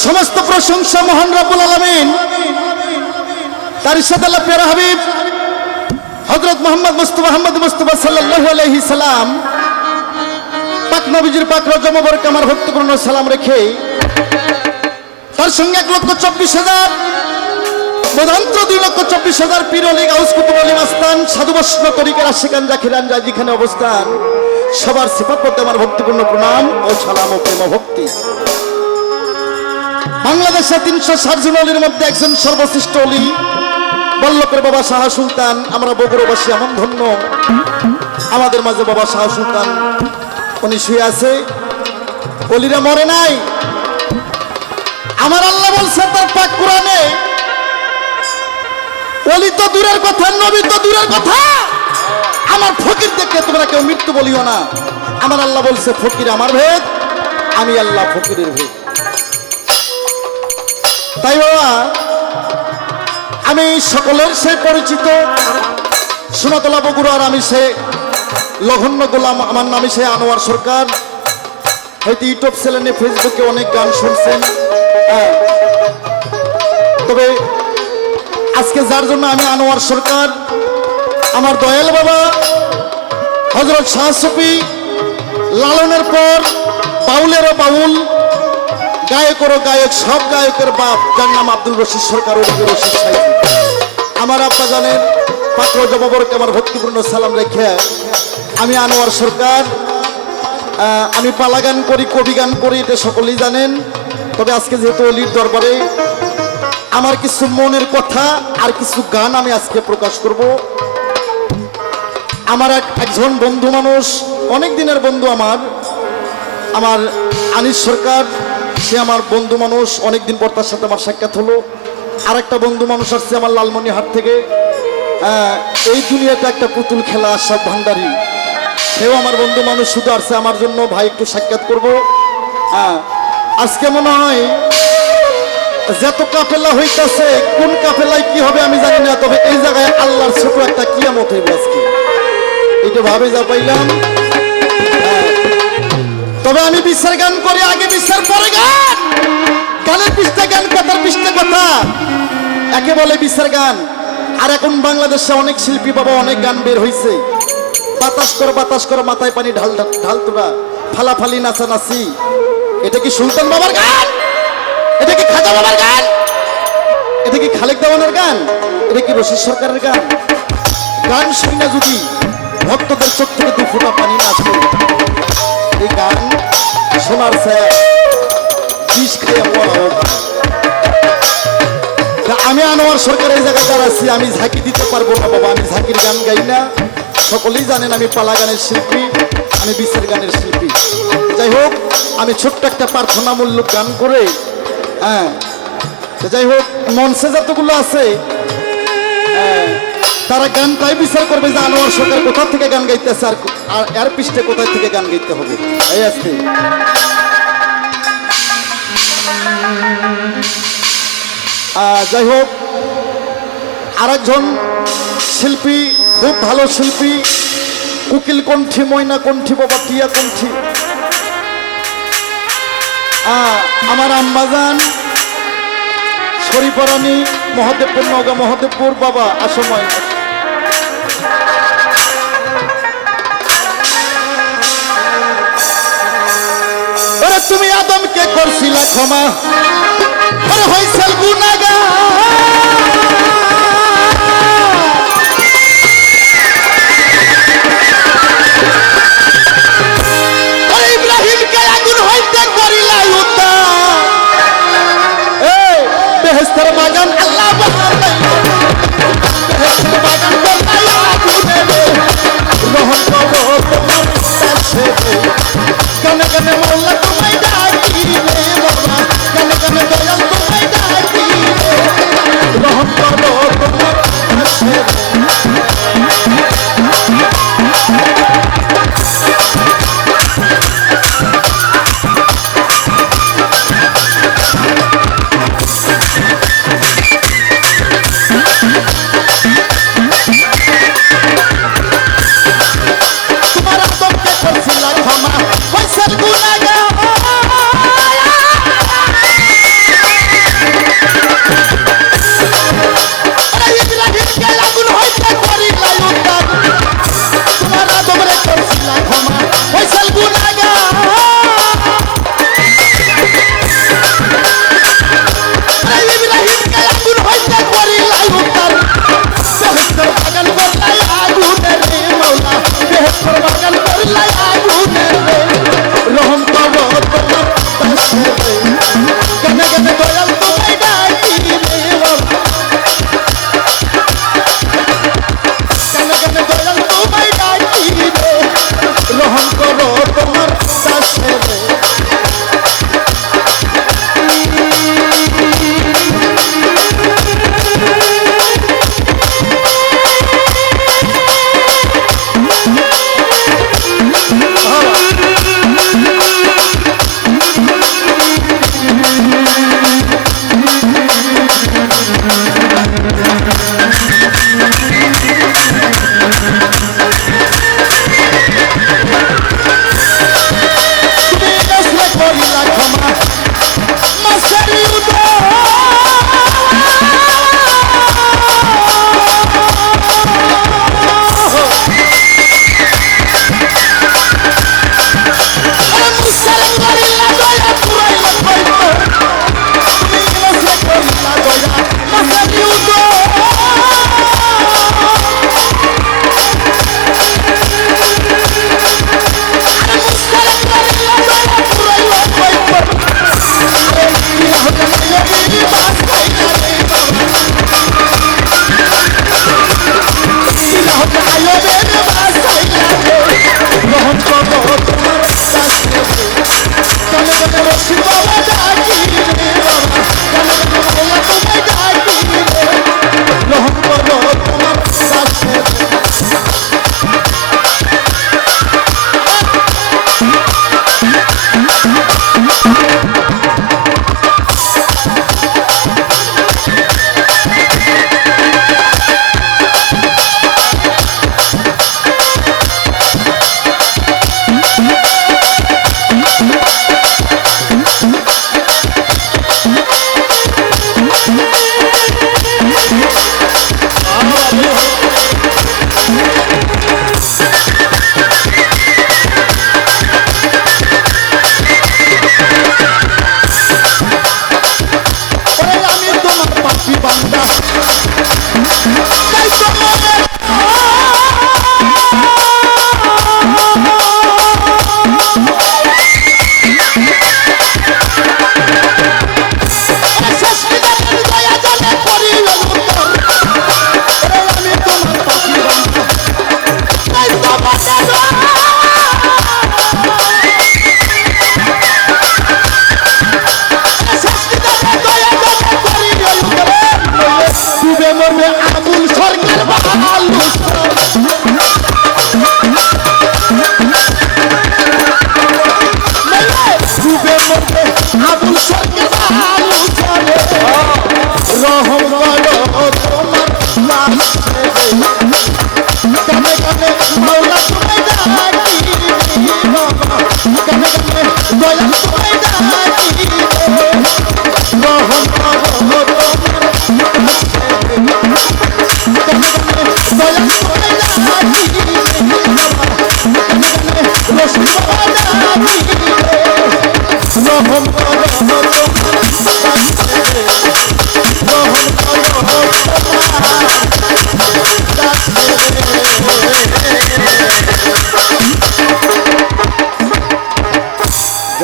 সমস্ত প্রশংসা মহান রাবুল আলমিন। তার সাথে আল্লাহ পেরা হাবিব হজরত মোহাম্মদ মুস্তফা আহমদ মুস্তফা সাল্লাল্লাহু আলাইহি সালাম, পাক নবীজির পাক রজমবর কামার ভক্তপূর্ণ সালাম রেখে তার সঙ্গে এক লক্ষ চব্বিশ হাজার বেদান্ত দুই লক্ষ চব্বিশ হাজার পিরলি গাউস কুতুব আলী মাস্তান, সাধু বৈষ্ণব তরিকার আশিকান জাকিরান যা যেখানে অবস্থান, সবার সিফাত করতে আমার ভক্তিপূর্ণ প্রণাম ও সালাম ও প্রেম ভক্তি। বাংলাদেশে তিনশো ষাট জন অলির মধ্যে একজন সর্বশ্রেষ্ঠ অলি। বল্লভের বাবা শাহ সুলতান, আমরা বগুড়াবাসী এমন ধন্য। আমাদের মাঝে বাবা শাহ সুলতান, উনি শুয়ে আছে। অলিরা মরে নাই। আমার আল্লাহ বলছে তার পাক কোরআনে, অলি তো দূরের কথা, নবী তো দূরের কথা। আমার ফকির দেখে তোমরা কেউ মৃত্যু বলিও না। আমার আল্লাহ বলছে, ফকির আমার ভেদ, আমি আল্লাহ ফকিরের ভেদ। তাই বাবা, আমি সকলের সে পরিচিত। সোনাতলা বগুড়ার আমি সে লঘন্য গোলাম, আমার নামে সে আনোয়ার সরকার। হয়তো ইউটিউব চ্যানেলে, ফেসবুকে অনেক গান শুনছেন। হ্যাঁ। তবে আজকে যার জন্য আমি আনোয়ার সরকার, আমার দয়াল বাবা হজরত শাহ সফি গায়কেরও গায়ক সব গায়কের বাপ যার নাম আব্দুল রশিদ সরকার আব্দুল রশিদ সাহেব আমার আব্বা জানেন, পাত্র জবাবরকে আমার ভক্তিপূর্ণ সালাম রেখে আমি আনোয়ার সরকার। আমি পালা গান করি, কবি গান করি, এটা সকলেই জানেন। তবে আজকে যেহেতু অলির দরবারে, আমার কিছু মনের কথা আর কিছু গান আমি আজকে প্রকাশ করব। আমার এক, একজন বন্ধু মানুষ, অনেক দিনের বন্ধু আমার আমার আনিস সরকার। সে আমার বন্ধু মানুষ অনেক দিন পর তার সাথে আমার সাক্ষাৎ হলো। আর একটা বন্ধু মানুষ আসছে আমার লালমনিহাট থেকে। এই দুনিয়াতে একটা পুতুল খেলা আশাদ ভান্ডারী। সেও আমার বন্ধু মানুষ, শুধু আসছে আমার জন্য। ভাই, একটু সাক্ষাৎ করব। আজকে মনে হয় যত কাফেলা হইতেছে, কোন কাফেলায় কি হবে আমি জানি না, তবে এই জায়গায় আল্লাহর ছোট একটা কিয়ামত হইবে আজকে। এটা ভাবে যা পাইলাম। তবে আমি বিশ্বের গান করি, আগে বিশ্বের পরে গান। গানের পৃষ্ঠা গান, কথার পৃষ্ঠা কথা। একে বলে বিশ্বের গান। আর এখন বাংলাদেশে অনেক শিল্পী বাবা, অনেক গান বের হইছে। বাতাস করো বাতাস করো, মাথায় পানি ঢাল, ঢাল- তোরা। ফালাফালি, নাচানাচি। এটা কি সুলতান বাবার গান? এটা কি খাজা বাবার গান? এটা কি খালেক দেওয়ানের গান? এটা কি রশিদ সরকারের গান? গান শুনি না যদি ভক্তদের চোখ থেকে দু ফোঁটা পানি না আসবে এই গান শোনার আমি আনোয়ার সরকার এই জায়গায় দাঁড়াচ্ছি, আমি ঝাঁকি দিতে পারব না বাবা, আমি ঝাঁকির গান গাই না। সকলেই জানেন আমি পালা গানের শিল্পী, আমি বিশ্বের গানের শিল্পী। যাই হোক, আমি ছোট্ট একটা প্রার্থনামূলক গান করে হ্যাঁ যাই হোক, মঞ্চে যতগুলো আছে তারা গান গানটাই বিচার করবে যে আনোয়ার সরকার কোথা থেকে গান গাইতেছে আর এর পৃষ্ঠে কোথা থেকে গান গাইতে হবে? এই আসতে যাই হোক, আরেকজন শিল্পী, খুব ভালো শিল্পী, উকিল কণ্ঠী, ময়না কণ্ঠী, বাবা টিয়া কণ্ঠী। আমার আম্মাজান শরীফরানি মহাদেবপুর, নগা মহাদেবপুর, বাবা আসময় তুমি আদমকে করছিলা ক্ষমা? ওরে আল্লাহ